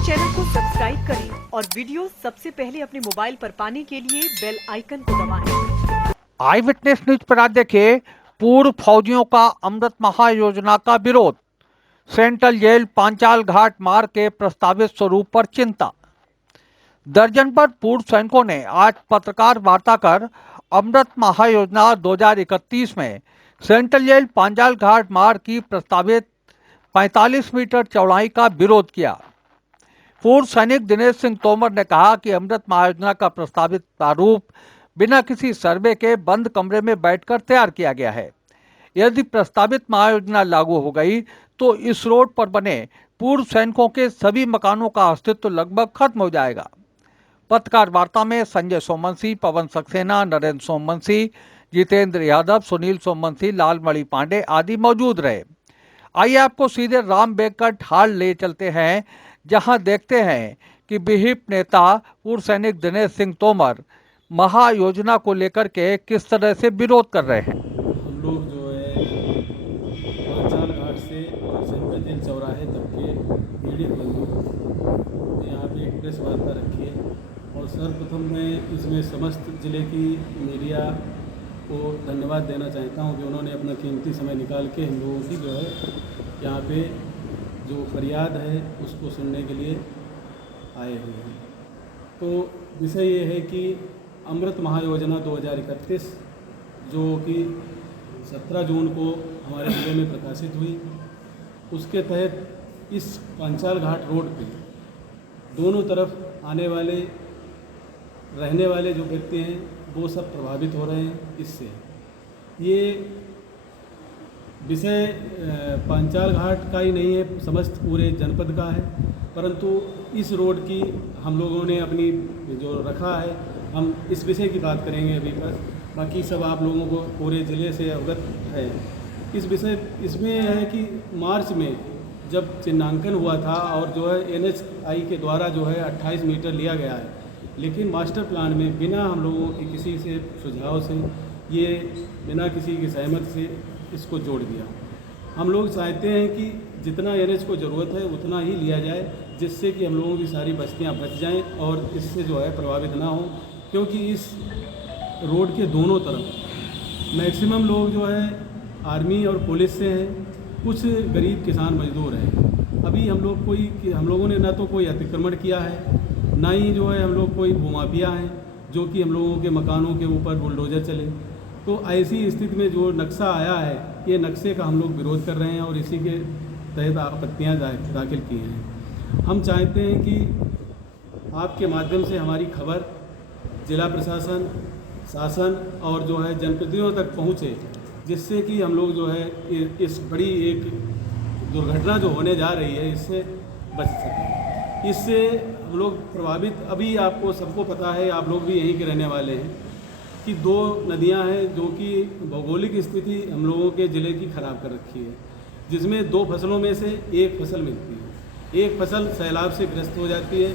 हमारे चैनल को सब्सक्राइब करें और वीडियो सबसे पहले अपने मोबाइल पर पाने के लिए बेल आइकन को दबाएं। आई विटनेस न्यूज पर आज देखिए, पूर्व फौजियों का अमृत महायोजना का विरोध। सेंट्रल जेल पांचाल घाट मार्ग के प्रस्तावित स्वरूप पर चिंता। दर्जन पर पूर्व सैनिकों ने आज पत्रकार वार्ता कर अमृत महायोजना 2031 में सेंट्रल जेल पांचाल घाट मार्ग की प्रस्तावित 45 मीटर चौड़ाई का विरोध किया। पूर्व सैनिक दिनेश सिंह तोमर ने कहा कि अमृत महायोजना का प्रस्तावित प्रारूप बिना किसी सर्वे के बंद कमरे में बैठकर तैयार किया गया है। यदि प्रस्तावित महायोजना लागू हो गई तो इस रोड पर बने पूर्व सैनिकों के सभी मकानों का अस्तित्व लगभग खत्म हो जाएगा। पत्रकार वार्ता में संजय सोमवंशी, पवन सक्सेना, नरेंद्र सोमवंशी, जितेंद्र यादव, सुनील सोमवंशी, लालमणि पांडे आदि मौजूद रहे। आइए आपको सीधे राम बेकट हाल ले चलते हैं, जहां देखते हैं कि विहिप नेता पूर्व सैनिक दिनेश सिंह तोमर महायोजना को लेकर के किस तरह से विरोध कर रहे हैं। हम लोग जो है पांचाल घाट से सेंट्रल जेल चौराहे तक के बीड़ी बंधु यहाँ पे एक प्रेस वार्ता रखी है और सर्वप्रथम मैं इसमें समस्त ज़िले की मीडिया को धन्यवाद देना चाहता हूँ कि उन्होंने अपना कीमती समय निकाल के हम लोगों की जो है यहाँ पे जो फरियाद है उसको सुनने के लिए आए हुए हैं। तो विषय ये है कि अमृत महायोजना 2031 जो कि 17 जून को हमारे ज़िले में प्रकाशित हुई, उसके तहत इस पांचाल घाट रोड पे दोनों तरफ आने वाले रहने वाले जो व्यक्ति हैं वो सब प्रभावित हो रहे हैं। इससे ये विषय पांचाल घाट का ही नहीं है, समस्त पूरे जनपद का है, परंतु इस रोड की हम लोगों ने अपनी जो रखा है, हम इस विषय की बात करेंगे अभी पर, बाकी सब आप लोगों को पूरे ज़िले से अवगत है। इस विषय इसमें यह है कि मार्च में जब चिन्हांकन हुआ था और जो है NHAI के द्वारा जो है 28 मीटर लिया गया है, लेकिन मास्टर प्लान में बिना हम लोगों के किसी से सुझाव से, ये बिना किसी की सहमत से इसको जोड़ दिया। हम लोग चाहते हैं कि जितना NH को ज़रूरत है उतना ही लिया जाए, जिससे कि हम लोगों की सारी बस्तियां बच जाएं और इससे जो है प्रभावित ना हो, क्योंकि इस रोड के दोनों तरफ मैक्सिमम लोग जो है आर्मी और पुलिस से हैं, कुछ गरीब किसान मजदूर हैं। अभी हम लोगों ने ना तो कोई अतिक्रमण किया है, ना ही जो है हम लोग कोई भूमाफिया हैं जो कि हम लोगों के मकानों के ऊपर बुलडोजर चले। तो ऐसी स्थिति में जो नक्शा आया है, ये नक्शे का हम लोग विरोध कर रहे हैं और इसी के तहत आपत्तियाँ दाखिल की हैं। हम चाहते हैं कि आपके माध्यम से हमारी खबर जिला प्रशासन, शासन और जो है जनप्रतिनिधियों तक पहुँचे, जिससे कि हम लोग जो है इस बड़ी एक दुर्घटना जो होने जा रही है इससे बच सकें। इससे हम लोग प्रभावित, अभी आपको सबको पता है, आप लोग भी यहीं के रहने वाले हैं, कि 2 नदियां हैं जो कि भौगोलिक स्थिति हम लोगों के ज़िले की ख़राब कर रखी है, जिसमें 2 फसलों में से एक फसल मिलती है। एक फसल सैलाब से ग्रस्त हो जाती है,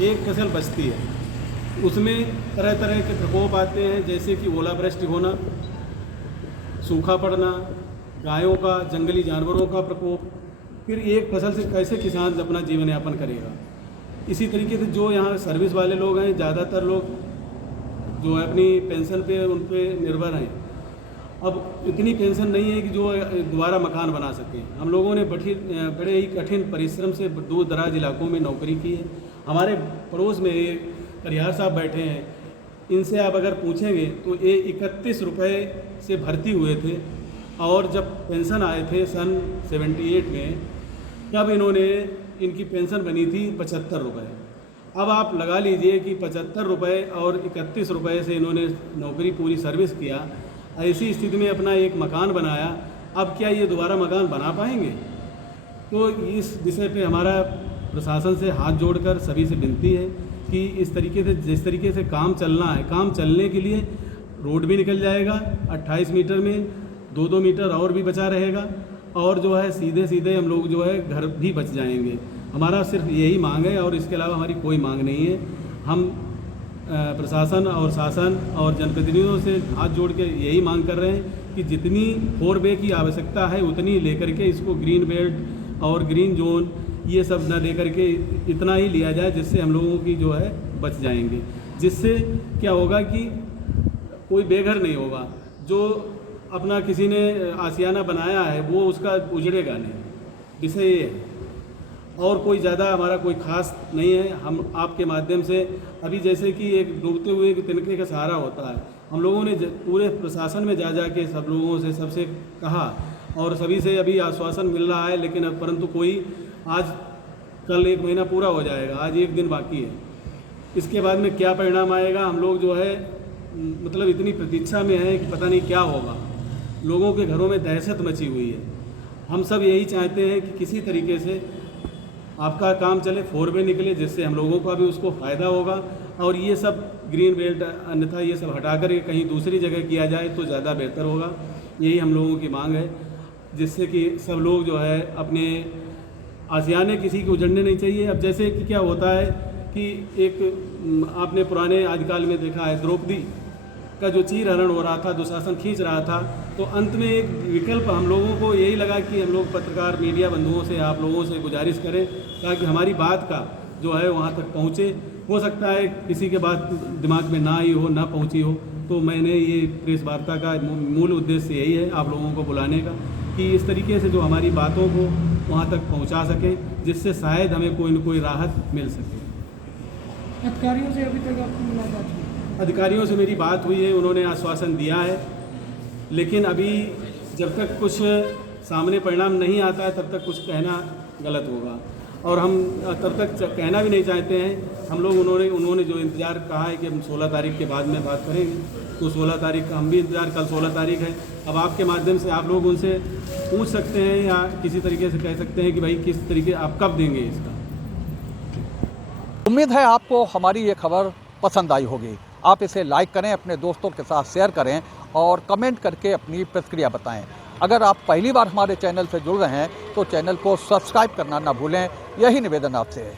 एक फसल बचती है। उसमें तरह तरह के प्रकोप आते हैं, जैसे कि ओलावृष्टि होना, सूखा पड़ना, गायों का, जंगली जानवरों का प्रकोप। फिर एक फसल से कैसे किसान अपना जीवन यापन करेगा। इसी तरीके से जो यहाँ सर्विस वाले लोग हैं, ज़्यादातर लोग जो है अपनी पेंशन पे उन पे निर्भर हैं। अब इतनी पेंशन नहीं है कि जो दोबारा मकान बना सकें। हम लोगों ने बड़े ही कठिन परिश्रम से दूर दराज इलाकों में नौकरी की है। हमारे पड़ोस में एक करियार साहब बैठे हैं, इनसे आप अगर पूछेंगे तो ये 31 रुपये से भर्ती हुए थे और जब पेंशन आए थे सन 78 में, तब इनकी पेंशन बनी थी 75 रुपये। अब आप लगा लीजिए कि 75 रुपये और 31 रुपये से इन्होंने नौकरी पूरी सर्विस किया। ऐसी स्थिति में अपना एक मकान बनाया, अब क्या ये दोबारा मकान बना पाएंगे? तो इस विषय पे हमारा प्रशासन से हाथ जोड़कर सभी से विनती है कि इस तरीके से, जिस तरीके से काम चलना है, काम चलने के लिए रोड भी निकल जाएगा 28 मीटर में, 2-2 मीटर और भी बचा रहेगा और जो है सीधे सीधे हम लोग जो है घर भी बच जाएंगे। हमारा सिर्फ यही मांग है और इसके अलावा हमारी कोई मांग नहीं है। हम प्रशासन और शासन और जनप्रतिनिधियों से हाथ जोड़ के यही मांग कर रहे हैं कि जितनी 4 वे की आवश्यकता है उतनी लेकर के इसको ग्रीन बेल्ट और ग्रीन जोन ये सब न दे करके इतना ही लिया जाए जिससे हम लोगों की जो है बच जाएंगे। जिससे क्या होगा कि कोई बेघर नहीं होगा। जो अपना किसी ने आशियाना बनाया है वो उसका उजड़ेगा नहीं, विषय ये है। और कोई ज़्यादा हमारा कोई खास नहीं है। हम आपके माध्यम से अभी जैसे कि एक डूबते हुए एक तिनके का सहारा होता है, हम लोगों ने पूरे प्रशासन में जा के सब लोगों से सबसे कहा और सभी से अभी आश्वासन मिल रहा है, लेकिन अब परंतु कोई आज कल 1 महीना पूरा हो जाएगा, आज 1 दिन बाकी है। इसके बाद में क्या परिणाम आएगा, हम लोग जो है मतलब इतनी प्रतीक्षा में है कि पता नहीं क्या होगा। लोगों के घरों में दहशत मची हुई है। हम सब यही चाहते हैं कि किसी तरीके से आपका काम चले, 4 वे निकले, जिससे हम लोगों का भी उसको फ़ायदा होगा। और ये सब ग्रीन बेल्ट अन्यथा ये सब हटा कर कहीं दूसरी जगह किया जाए तो ज़्यादा बेहतर होगा। यही हम लोगों की मांग है, जिससे कि सब लोग जो है अपने आशियाने किसी को उजड़ने नहीं चाहिए। अब जैसे कि क्या होता है कि एक आपने पुराने आदिकाल में देखा है, द्रौपदी का जो चीर हरण हो रहा था, दुशासन खींच रहा था, तो अंत में एक विकल्प हम लोगों को यही लगा कि हम लोग पत्रकार मीडिया बंधुओं से, आप लोगों से गुजारिश करें ताकि हमारी बात का जो है वहाँ तक पहुँचे। हो सकता है किसी के बात दिमाग में ना आई हो, ना पहुँची हो, तो मैंने ये प्रेस वार्ता का मूल उद्देश्य यही है आप लोगों को बुलाने का, कि इस तरीके से जो हमारी बातों को वहाँ तक पहुँचा सकें, जिससे शायद हमें कोई न कोई राहत मिल सके। अधिकारियों से अभी तक आपकी मुलाकात हुई? अधिकारियों से मेरी बात हुई है, उन्होंने आश्वासन दिया है, लेकिन अभी जब तक कुछ सामने परिणाम नहीं आता है तब तक कुछ कहना गलत होगा। और हम तब तक कहना भी नहीं चाहते हैं। हम लोग उन्होंने जो इंतज़ार कहा है कि हम 16 तारीख के बाद में बात करेंगे, तो 16 तारीख का हम भी इंतज़ार, कल 16 तारीख है। अब आपके माध्यम से आप लोग उनसे पूछ सकते हैं या किसी तरीके से कह सकते हैं कि भाई किस तरीके आप कब देंगे इसका। उम्मीद है आपको हमारी ये खबर पसंद आई होगी। आप इसे लाइक करें, अपने दोस्तों के साथ शेयर करें और कमेंट करके अपनी प्रतिक्रिया बताएं। अगर आप पहली बार हमारे चैनल से जुड़ रहे हैं तो चैनल को सब्सक्राइब करना ना भूलें। यही निवेदन आपसे है।